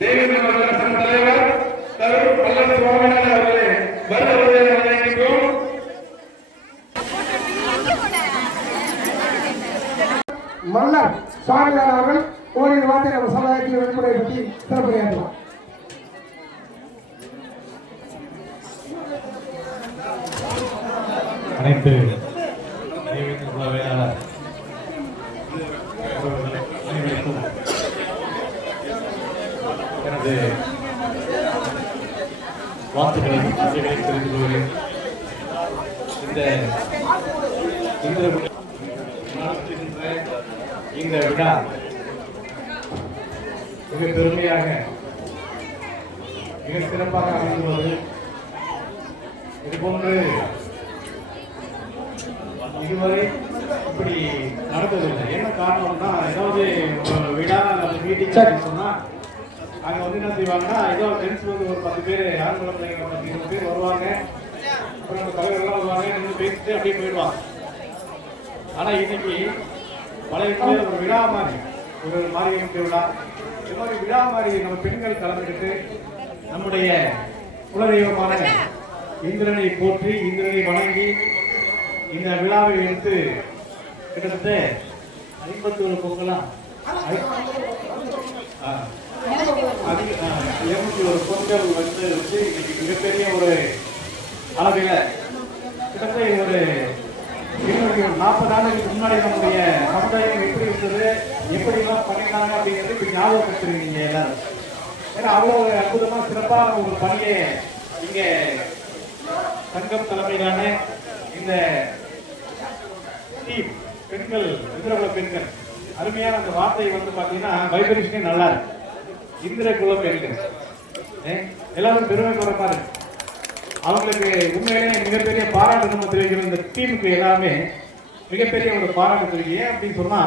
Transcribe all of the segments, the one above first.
தேவேந்திர நகரசங்க தலைவர் கரூர் பல்லர் சுவாமிநாதன் அவர்களே வருவதை அழைக்கின்றோம். மல்லர் சுவாமிநாதன் அவர்கள் ஓரிரு வார்த்தை நம்ம சமுதாயத்தின் விடுமுறை பற்றி சிறப்புரையாற்றுவார். அனைத்து தேவேந்திர குல வேளாளர் அனைவருக்கும் எனது வாழ்த்துக்களை தெரிந்து கொள்கிறேன். இந்த விழா மிக பெருமையாக மிக சிறப்பாக அமைந்துள்ளது. இதுபோன்று இதுவரை இப்படி நடந்ததில்லை. என்ன காரணம்னா, ஏதாவது விழா மீட்டிங் சொன்னா அங்க வந்து என்ன செய்வாங்கன்னா, ஏதோ ஃப்ரெண்ட்ஸ் வந்து ஒரு 10 பேர் ஆண்குளம் பிள்ளைங்க 20 பேர் வருவாங்க. அப்புறம் நம்ம தலைவர்கள்லாம் வருவாங்க, நின்று பேசிட்டு அப்படியே போயிடுவாங்க. ஆனா இன்னைக்கு பழைய ஒரு விழா மாதிரி, ஒரு மாரியம்மன் திருவிழா, இது மாதிரி விழா மாதிரி நம்ம பெண்கள் கலந்துக்கிட்டு நம்முடைய குலதெய்வமான இந்திரனை போற்றி இந்திரனை வணங்கி இந்த விழாவை எடுத்து கிட்டத்தட்ட 51 பொங்கலா 201 பொங்கல் வந்து வச்சு மிகப்பெரிய ஒரு அளவில் கிட்டத்தட்ட ஒரு 40 ஆண்டுகளுக்கு முன்னாடி நம்முடைய சமுதாயம் எப்படி இருந்தது, எப்படிலாம் பண்ணினாங்க அப்படிங்கிறது இப்படி ஞாபகப்படுத்துறீங்க எல்லாரும். ஏன்னா அவ்வளோ அற்புதமாக சிறப்பாக ஒரு பணியை இங்கே சங்கம் தலைமையிலான இந்த பெண்கள் இந்திரகுல பெண்கள் அருமையான அந்த வார்த்தை வந்து பாத்தீங்கன்னா வைப்ரேஷனே நல்லா இருக்கு. இந்திரகுல பெண்கள் எல்லாரும் பெருமை குறைப்பாரு. அவங்களுக்கு உண்மையிலே மிகப்பெரிய பாராட்டு நம்ம தெரிவிக்கிற இந்த டீமுக்கு எல்லாமே மிகப்பெரிய ஒரு பாராட்டு தெரிவிக்க. ஏன் அப்படின்னு சொன்னா,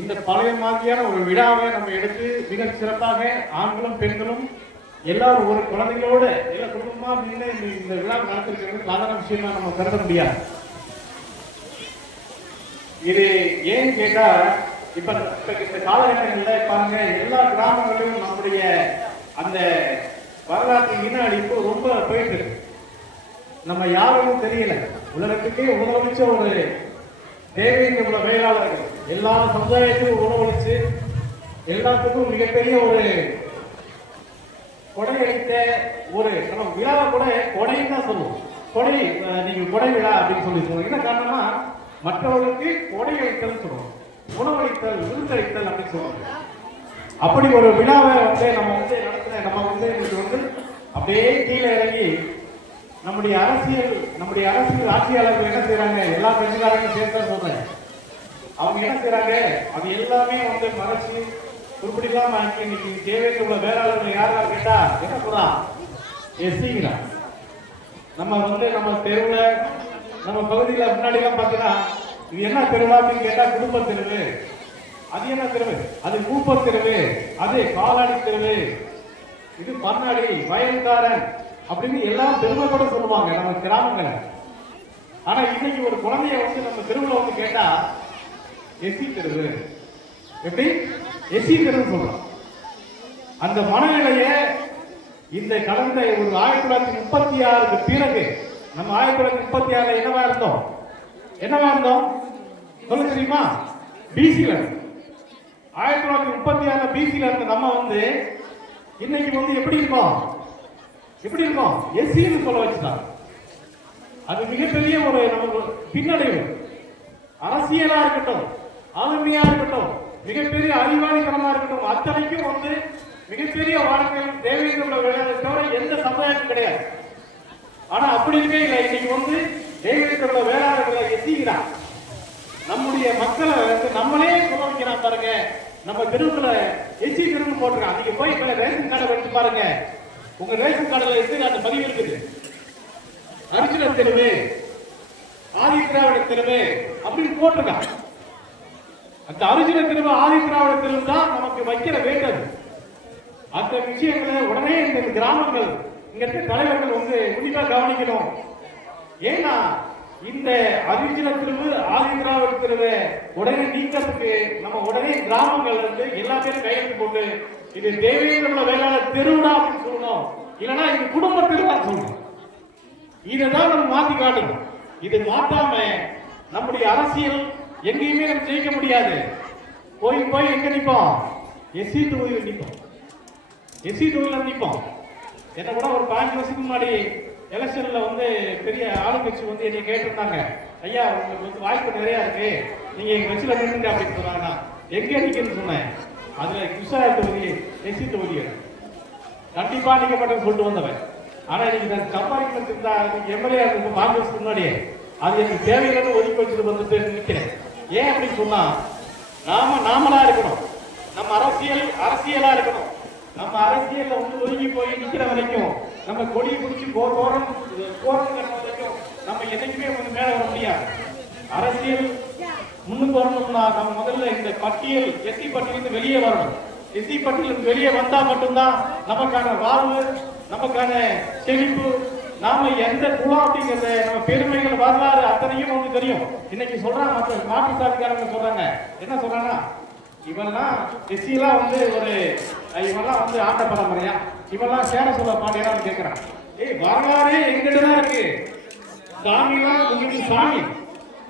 இந்த பழைய மாதிரியான ஒரு விழாவை நம்ம எடுத்து மிக சிறப்பாக ஆண்களும் பெண்களும் எல்லாரும் ஒரு குழந்தைகளோட எல்லா குடும்பமா அப்படின்னு இந்த விழா நடத்திருக்கிறது சாதாரண விஷயமா நம்ம கருத முடியாது. இது ஏன்னு கேட்டா, இப்ப இந்த காலகட்டங்கள்ல பாருங்க, எல்லா கிராமங்களிலும் நம்முடைய அந்த வரலாற்று இன அழிப்பு ரொம்ப போயிட்டு இருக்கு. நம்ம யாரும் தெரியல. உலகத்துக்கே உணவளிச்ச ஒரு தேவேந்திர குல வேளாளர்கள் எல்லா சமுதாயத்திலும் உணவளிச்சு எல்லாத்துக்கும் மிகப்பெரிய ஒரு கொடை அளித்த ஒரு விழாவை கூட கொடைன்னு தான் சொல்லுவோம். கொடை, நீங்க கொடை விழா அப்படின்னு சொல்லி சொல்லுவோம். என்ன காரணம்னா, மற்றவர்களுக்கு கொடை அளித்தல் சொல்லுவோம், உணவளித்தல், விருந்தளித்தல் அப்படின்னு சொல்லுவாங்க. அப்படி ஒரு விழாவை வந்து நம்ம வந்து நடத்துற நம்ம வந்து அப்படியே கீழே இறங்கி நம்முடைய அரசியல் ஆட்சியாளர்கள் என்ன செய்யறாங்க, எல்லா கட்சிக்காரங்களும் சேர்த்து சொல்றேன், அவங்க என்ன செய்யறாங்க, அது எல்லாமே வந்து மறைச்சு குறிப்பிடலாம். இன்னைக்கு தேவைக்கு உள்ள வேளாளர்கள் யாரா கேட்டா என்ன சொல்றான், எஸ்சிங்கிறா. நம்ம வந்து நம்ம தெருவில் நம்ம பகுதியில் முன்னாடி எல்லாம் பார்த்தீங்கன்னா, இது என்ன தெருவா அப்படின்னு கேட்டா குடும்ப தெருவு, அது என்ன தெருவு, அது கூப்பர் தெருவு, அது காலாடி தெருவு, இது பன்னாடி வயல்காரன் அப்படின்னு எல்லாம் பெருமை கூட சொல்லுவாங்க நம்ம கிராமங்களை. ஆனா இன்னைக்கு ஒரு குழந்தைய வந்து நம்ம தெருவில் வந்து கேட்டா எஸ்சி தெருவு, எப்படி எஸ்சி தெருவு சொல்றோம். அந்த மனநிலைய இந்த கடந்த ஒரு 1936க்கு பிறகு, நம்ம 1936 என்னவா இருந்தோம் சொல்ல தெரியுமா, பிசில 1936 பிசில இருந்த நம்ம வந்து இன்னைக்கு வந்து எப்படி இருக்கோம் எஸ்சின்னு சொல்ல வச்சுட்டாங்க. அது மிகப்பெரிய ஒரு நமக்கு பின்னடைவு. அரசியலா இருக்கட்டும், ஆளுமையா இருக்கட்டும், மிகப்பெரிய அறிவாளித்தனமா இருக்கட்டும், அத்தனைக்கும் வந்து மிகப்பெரிய வாழ்க்கையில் தேவையான வேலையை தவிர எந்த சமுதாயமும் கிடையாது. ஆனா அப்படி இருக்கே இல்லை. இன்னைக்கு வந்து தேவையான வேளாளர்களை எத்திக்கிறான், நம்முடைய மக்களை வந்து நம்மளே சொல்ல வைக்கிறான். பாருங்க, நம்ம தெருவுல எஸ்சி தெருவு போட்டிருக்கான். நீங்க போய் ரேஷன் கார்டை எடுத்து பாருங்க, உங்க ரேஷன் கார்டுல எடுத்து பதிவு இருக்குது, அர்ஜுன தெருவு, ஆதிதிராவிட தெருவு அப்படின்னு போட்டிருக்கான். அந்த அர்ஜுன தெருவு, ஆதிதிராவிட தெருவு தான் நமக்கு வைக்கிற வேண்டது. அந்த விஷயங்களை உடனே இந்த கிராமங்கள், இங்க இருக்க தலைவர்கள் வந்து உன்னிப்பா கவனிக்கணும். ஏன்னா இந்த அரிஜின தெருவு, ஆதிதிராவிட தெருவை உடனே நீக்கிறதுக்கு நம்ம உடனே கிராமங்கள் வந்து எல்லா பேரும் கையெழுத்து போட்டு இது தேவேந்திர வேளாளர் திருவிழா அப்படின்னு சொல்லணும், இல்லைன்னா இது குடும்ப திருவிழா சொல்லணும். இதைதான் நம்ம மாத்தி காட்டணும். இது மாத்தாம நம்முடைய அரசியல் எங்கேயுமே நம்ம ஜெயிக்க முடியாது. போய் எங்க நிற்போம்? எஸ்சி தொகுதியில் நிற்போம். எஸ்சி தொகுதியில் நிற்போம். என்ன கூட ஒரு 5 வருஷத்துக்கு முன்னாடி எலெக்ஷன்ல வந்து பெரிய ஆளுங்கட்சி வந்து என்னை கேட்டிருந்தாங்க, ஐயா உங்களுக்கு வந்து வாய்ப்பு நிறைய இருக்கு, நீங்க எங்க கட்சியில நின்றுங்க அப்படின்னு சொன்னாங்க. எங்க நிற்கன்னு சொன்னேன். அதுல கிருஷ்ணா தொகுதி எஸ்சி தொகுதி கண்டிப்பா நிக்க மாட்டேன்னு சொல்லிட்டு வந்தவன். ஆனா இன்னைக்கு கம்பாரிமெண்ட் இருந்தா எம்எல்ஏ 5 வருஷத்துக்கு முன்னாடியே அது எனக்கு தேவையில்லைன்னு ஒதுக்கி வச்சுட்டு வந்துட்டு நிற்கிறேன். ஏன் அப்படின்னு சொன்னா நாமளா இருக்கணும், நம்ம அரசியலா இருக்கணும். நம்ம அரசியல்ல வந்து ஒதுங்கி போய் நிக்கிற வரைக்கும், நம்ம கொடியை பிடிச்சி கோரம் கட்டுற வரைக்கும் நம்ம என்னைக்குமே வந்து மேல வர முடியாது. அரசியல் முன்னுக்கு வரணும்னா நம்ம முதல்ல இந்த பட்டியல் எஸ்சி பட்டியலிருந்து வெளியே வரணும். எஸ்சி பட்டியலிருந்து வெளியே வந்தா மட்டும்தான் நமக்கான வாழ்வு, நமக்கான செழிப்பு, நாம எந்த குலம் அப்படிங்கறத நம்ம பெருமைகள் வரலாறு அத்தனையும் வந்து தெரியும். இன்னைக்கு சொல்றாங்க மாற்று சாதிக்காரங்க சொல்றாங்க, என்ன சொல்றாங்க, இவெல்லாம் எஸ்சிலாம் வந்து இவெல்லாம் வந்து ஆட்ட பரம்பரையா, இவெல்லாம் சேர சொல்ல பாண்டியரான்னு கேட்கிறான். வரலாறு எங்கிட்ட தான் இருக்கு. சாமிலாம் உங்களுக்கு சாமி,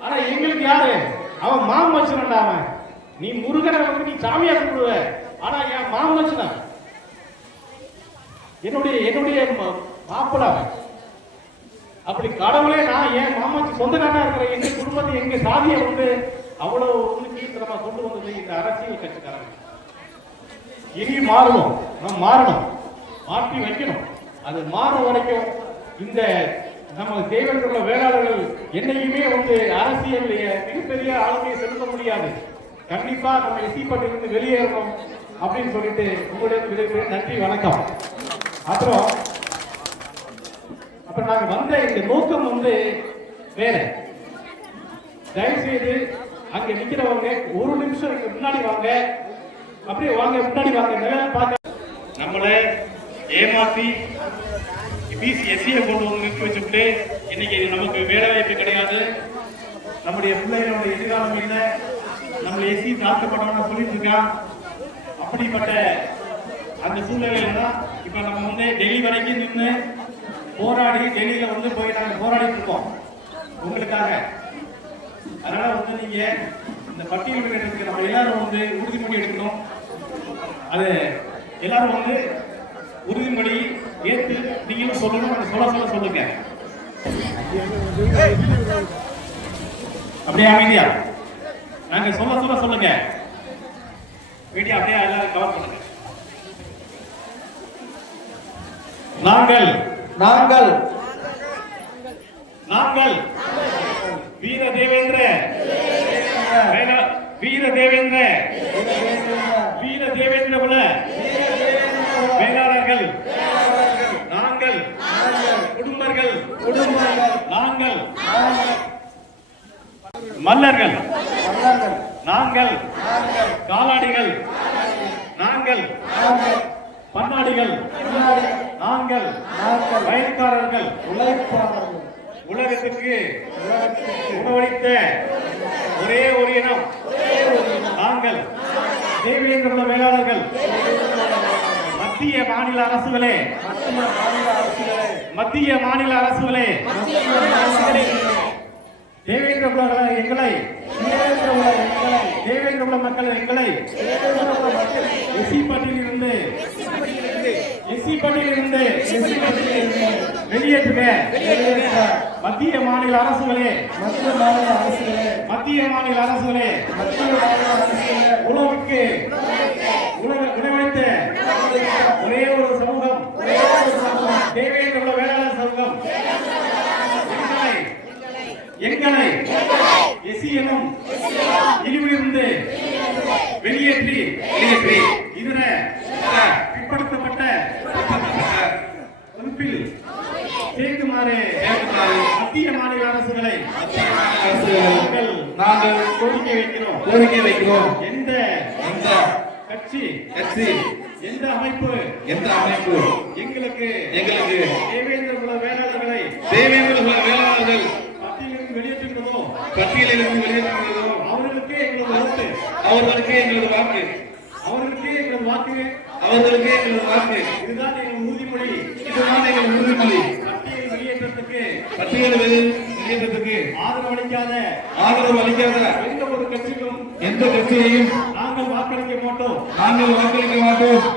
ஆனா எங்களுக்கு யாரு? அவன் மாமச்சனண்டா. அவன் நீ முருகனை வந்து நீ சாமியா கூப்பிடுவ, ஆனா என் மாமச்சனன் என்னுடைய மாப்பிள. அப்படி கடவுளே நான் என் மாமாச்சி சொந்தக்காரனா இருக்கிற எங்க குடும்பத்தை எங்க சாதியை வந்து அவ்வளவு வந்து கீழ்த்தரமா கொண்டு வந்தது இந்த அரசியல் கட்சிக்காரங்க. இனி மாறணும், நம்ம மாறணும், மாற்றி வைக்கணும். அது மாறும் வரைக்கும் இந்த நம்ம தேவேந்திர வேளாளர்கள் என்னைக்குமே வந்து அரசியல் மிகப்பெரிய ஆளுமையை செலுத்த முடியாது. கண்டிப்பா நம்ம எஸ்சி பட்டியலிருந்து வெளியேறணும் அப்படின்னு சொல்லிட்டு உங்களுடைய நன்றி, வணக்கம். அப்புறம் நாங்க வந்த இந்த நோக்கம் வந்து வேற. தயவு செய்து அங்க நிக்கிறவங்க ஒரு நிமிஷம் முன்னாடி வாங்க, அப்படியே வாங்க, முன்னாடி வாங்க. பார்க்க நம்மள ஏமாத்தி பிசி எஸ்சியை கொண்டு வந்து நிறுத்தி வச்சுட்டு இன்னைக்கு நமக்கு வேலை வாய்ப்பு கிடையாது, நம்முடைய பிள்ளைகளோட எதிர்காலம் இல்லை, நம்மளை எஸ்சி தாக்கப்பட்டவங்க சொல்லிட்டு இருக்கான். அப்படிப்பட்ட அந்த சூழ்நிலையில தான் இப்ப நம்ம வந்து டெல்லி வரைக்கும் நின்று போராடி, டெல்லியில வந்து போய் நாங்கள் போராடிட்டு இருக்கோம் உங்களுக்காக. அதனால வந்து நீங்க இந்த பட்டியல் நம்ம எல்லாரும் வந்து உறுதிமொழி எடுக்கணும். அது எல்லாரும் வந்து உறுதிமொழி ஏற்று நீங்களும் சொல்லணும், சொல்லுங்க. அப்படியே அமைதியா நாங்க சொல்லுங்க. மீடியா அப்படியே எல்லாரும் கவர் பண்ணுங்க. நாங்கள் வீர தேவேந்திர குல வேளாளர்கள், நாங்கள் குடும்பர்கள், நாங்கள் மல்லர்கள், நாங்கள் காலாடிகள், நாங்கள் பன்னாடிகள், நாங்கள் வயற்காரர்கள், உலகத்துக்கு உணவளித்த ஒரே ஒரு இனம் நாங்கள் தேவேந்திர வேளாளர்கள். மத்திய மாநில அரசுகளே தேவேந்திர எங்களை, தேவேந்திர மக்கள் எங்களை எஸ்சி பட்டியலிருந்து வெளியேற்றுக. மத்திய மாநில அரசுகளே உணவுக்கு உணவளித்த ஒரே ஒரு சமூகம் தேவேந்திர வேளாளர் சமூகம். எங்களை எஸ்சி எனும் இழிவிலிருந்து வெளியேற்றி இதர பிற்படுத்தப்பட்ட வகுப்பில் சேர்க்குமாறு மத்திய மாநில அரசுகளை நாங்கள் கோரிக்கை வைக்கிறோம். எந்த கட்சி எந்த அமைப்பு எங்களுக்கு தேவேந்திர குல வேளாளர்களை பட்டியலிருந்து வெளியேற்றுகிறதோ அவர்களுக்கே எங்களது வாக்கு அவர்களுக்கு எங்களது வாக்கு. இதுதான் எங்கள் உறுதிமொழி. இதுதான் எங்கள் உறுதிமொழி. பட்டியல் வெளியேற்றத்துக்கு ஆதரவு அளிக்காத எந்த ஒரு கட்சிக்கும் எந்த கட்சியையும் நாங்கள் வாக்களிக்க மாட்டோம்.